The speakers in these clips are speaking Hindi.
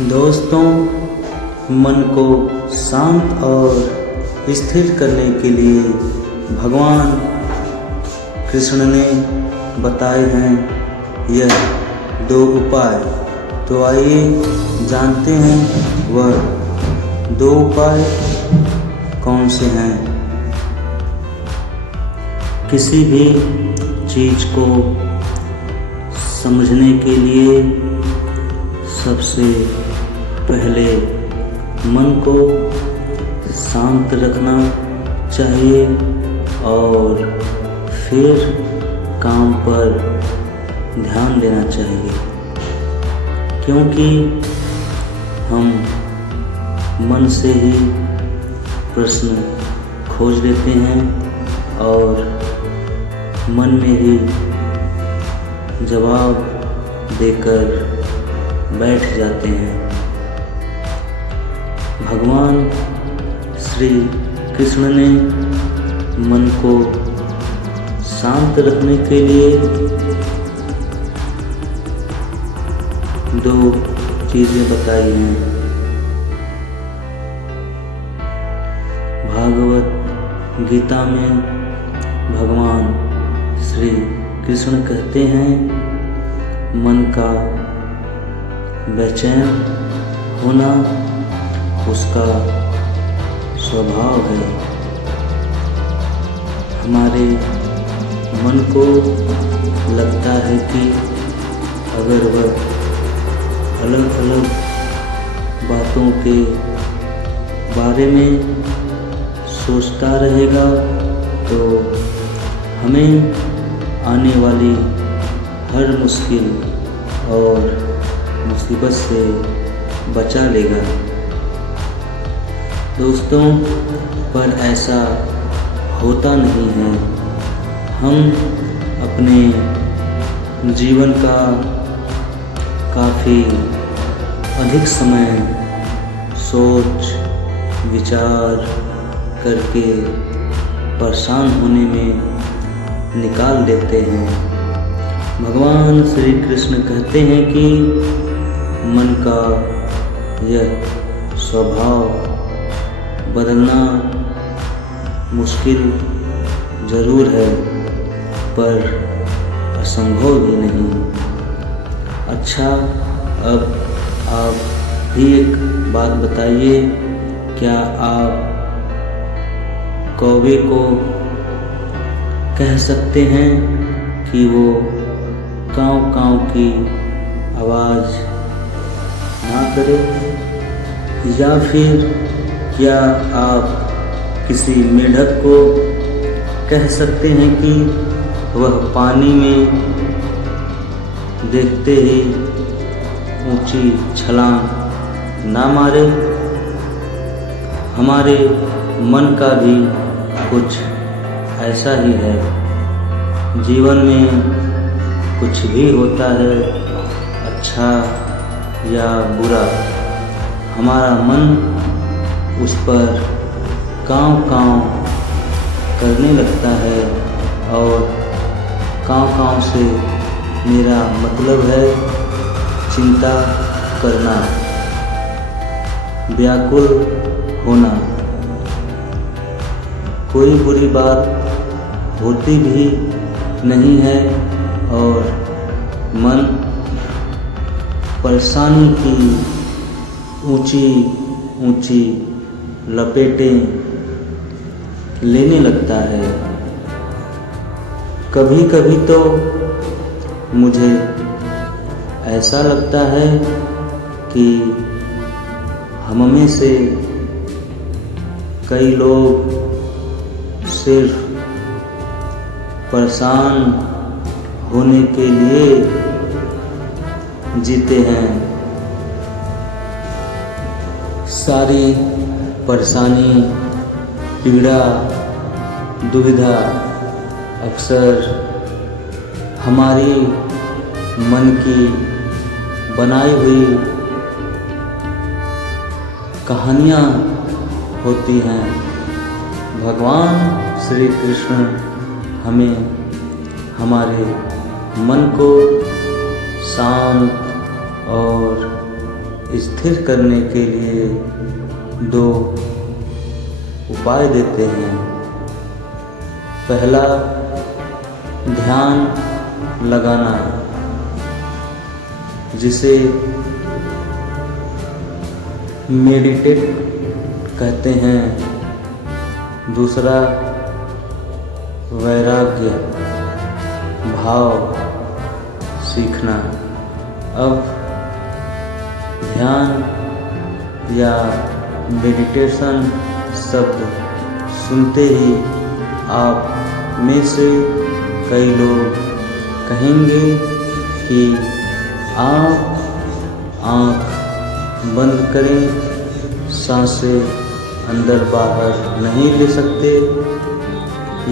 दोस्तों, मन को शांत और स्थिर करने के लिए भगवान कृष्ण ने बताए हैं यह 2 उपाय। तो आइए जानते हैं वह 2 उपाय कौन से हैं। किसी भी चीज़ को समझने के लिए सबसे पहले मन को शांत रखना चाहिए और फिर काम पर ध्यान देना चाहिए, क्योंकि हम मन से ही प्रश्न खोज लेते हैं और मन में ही जवाब देकर बैठ जाते हैं। भगवान श्री कृष्ण ने मन को शांत रखने के लिए 2 चीज़ें बताई हैं। भागवत गीता में भगवान श्री कृष्ण कहते हैं, मन का बेचैन होना उसका स्वभाव है। हमारे मन को लगता है कि अगर वह अलग अलग बातों के बारे में सोचता रहेगा तो हमें आने वाली हर मुश्किल और मुसीबत से बचा लेगा। दोस्तों, पर ऐसा होता नहीं है। हम अपने जीवन का काफ़ी अधिक समय सोच विचार करके परेशान होने में निकाल देते हैं। भगवान श्री कृष्ण कहते हैं कि मन का यह स्वभाव बदलना मुश्किल ज़रूर है, पर असंभव भी नहीं। अच्छा, अब आप भी एक बात बताइए, क्या आप कौवे को कह सकते हैं कि वो काँव काँव की आवाज़ ना करे? या फिर क्या आप किसी मेढक को कह सकते हैं कि वह पानी में देखते ही ऊंची छलांग ना मारे? हमारे मन का भी कुछ ऐसा ही है। जीवन में कुछ भी होता है, अच्छा या बुरा, हमारा मन उस पर काँव-काँव करने लगता है। और काँव-काँव से मेरा मतलब है चिंता करना, व्याकुल होना। कोई बुरी बात होती भी नहीं है और मन परेशानी की ऊंची ऊंची लपेटें लेने लगता है। कभी कभी तो मुझे ऐसा लगता है कि हम में से कई लोग सिर्फ परेशान होने के लिए जीते हैं। सारी परेशानी, पीड़ा, दुविधा अक्सर हमारी मन की बनाई हुई कहानियाँ होती हैं। भगवान श्री कृष्ण हमें हमारे मन को शांत और स्थिर करने के लिए 2 उपाय देते हैं। पहला, ध्यान लगाना, जिसे मेडिटेट कहते हैं। दूसरा, वैराग्य भाव सीखना। अब ध्यान या मेडिटेशन शब्द सुनते ही आप में से कई लोग कहेंगे कि आप आँख बंद करें, सांसें अंदर बाहर नहीं ले सकते।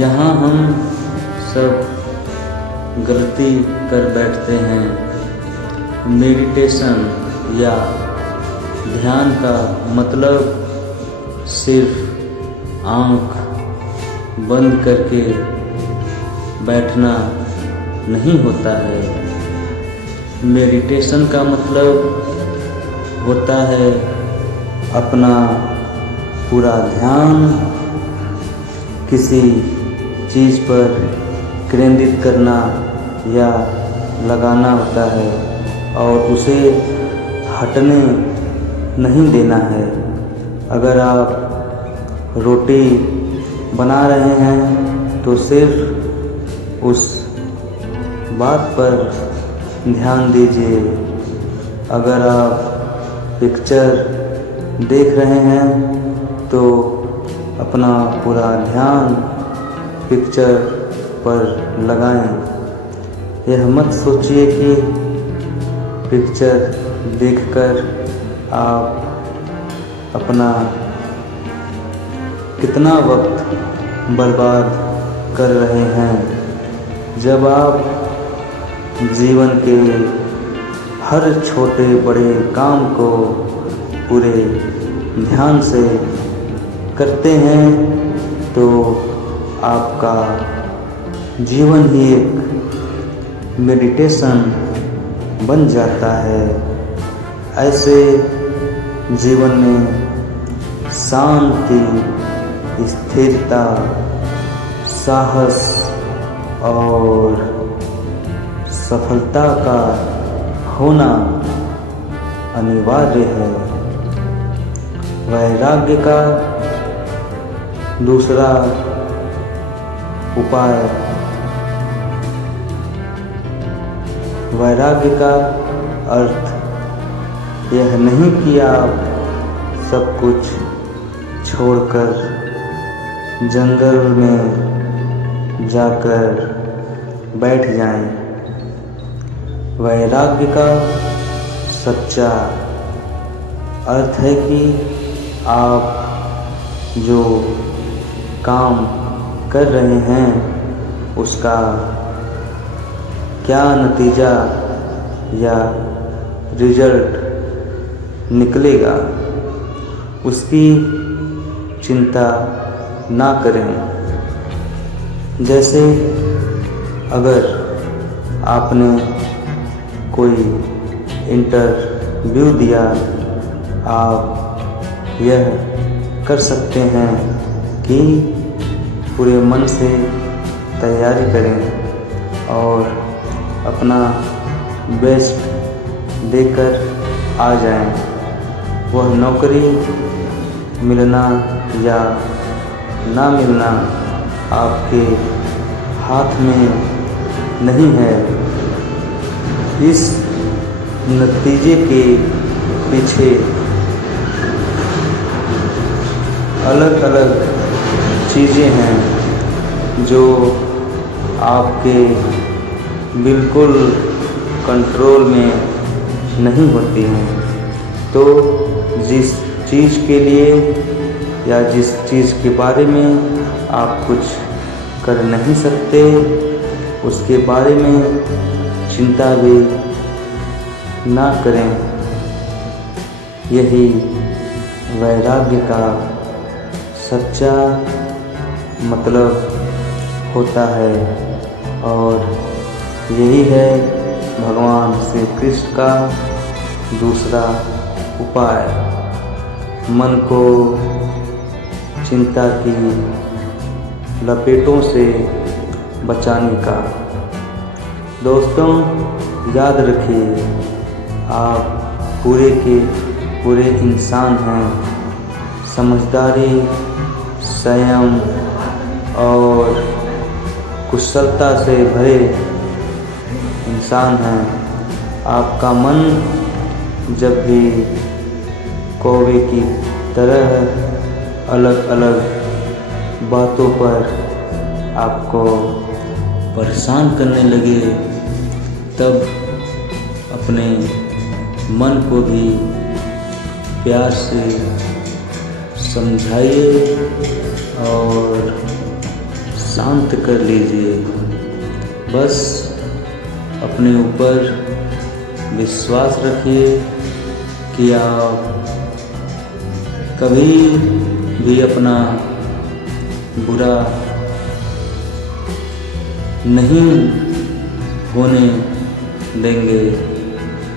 यहाँ हम सब गलती कर बैठते हैं। मेडिटेशन या ध्यान का मतलब सिर्फ आँख बंद करके बैठना नहीं होता है। मेडिटेशन का मतलब होता है अपना पूरा ध्यान किसी चीज़ पर केंद्रित करना या लगाना होता है और उसे हटने नहीं देना है। अगर आप रोटी बना रहे हैं तो सिर्फ उस बात पर ध्यान दीजिए। अगर आप पिक्चर देख रहे हैं तो अपना पूरा ध्यान पिक्चर पर लगाएं। यह मत सोचिए कि पिक्चर देखकर आप अपना कितना वक्त बर्बाद कर रहे हैं। जब आप जीवन के हर छोटे बड़े काम को पूरे ध्यान से करते हैं तो आपका जीवन ही एक मेडिटेशन बन जाता है। ऐसे जीवन में शांति, स्थिरता, साहस और सफलता का होना अनिवार्य है। वैराग्य का दूसरा उपाय, वैराग्य का अर्थ यह नहीं कि आप सब कुछ छोड़कर जंगल में जाकर बैठ जाएं। वैराग्य का सच्चा अर्थ है कि आप जो काम कर रहे हैं उसका क्या नतीजा या रिजल्ट निकलेगा उसकी चिंता ना करें। जैसे अगर आपने कोई इंटरव्यू दिया, आप यह कर सकते हैं कि पूरे मन से तैयारी करें और अपना बेस्ट देकर आ जाएं। वह नौकरी मिलना या ना मिलना आपके हाथ में नहीं है। इस नतीजे के पीछे अलग अलग चीज़ें हैं जो आपके बिल्कुल कंट्रोल में नहीं होती हैं। तो जिस चीज़ के लिए या जिस चीज़ के बारे में आप कुछ कर नहीं सकते उसके बारे में चिंता भी ना करें। यही वैराग्य का सच्चा मतलब होता है और यही है भगवान श्री कृष्ण का दूसरा उपाय मन को चिंता की लपेटों से बचाने का। दोस्तों, याद रखिए, आप पूरे के पूरे इंसान हैं। समझदारी, संयम और कुशलता से भरे इंसान हैं। आपका मन जब भी कौवे की तरह अलग अलग बातों पर आपको परेशान करने लगे, तब अपने मन को भी प्यार से समझाइए और शांत कर लीजिए। बस अपने ऊपर विश्वास रखिए कि आप कभी भी अपना बुरा नहीं होने देंगे।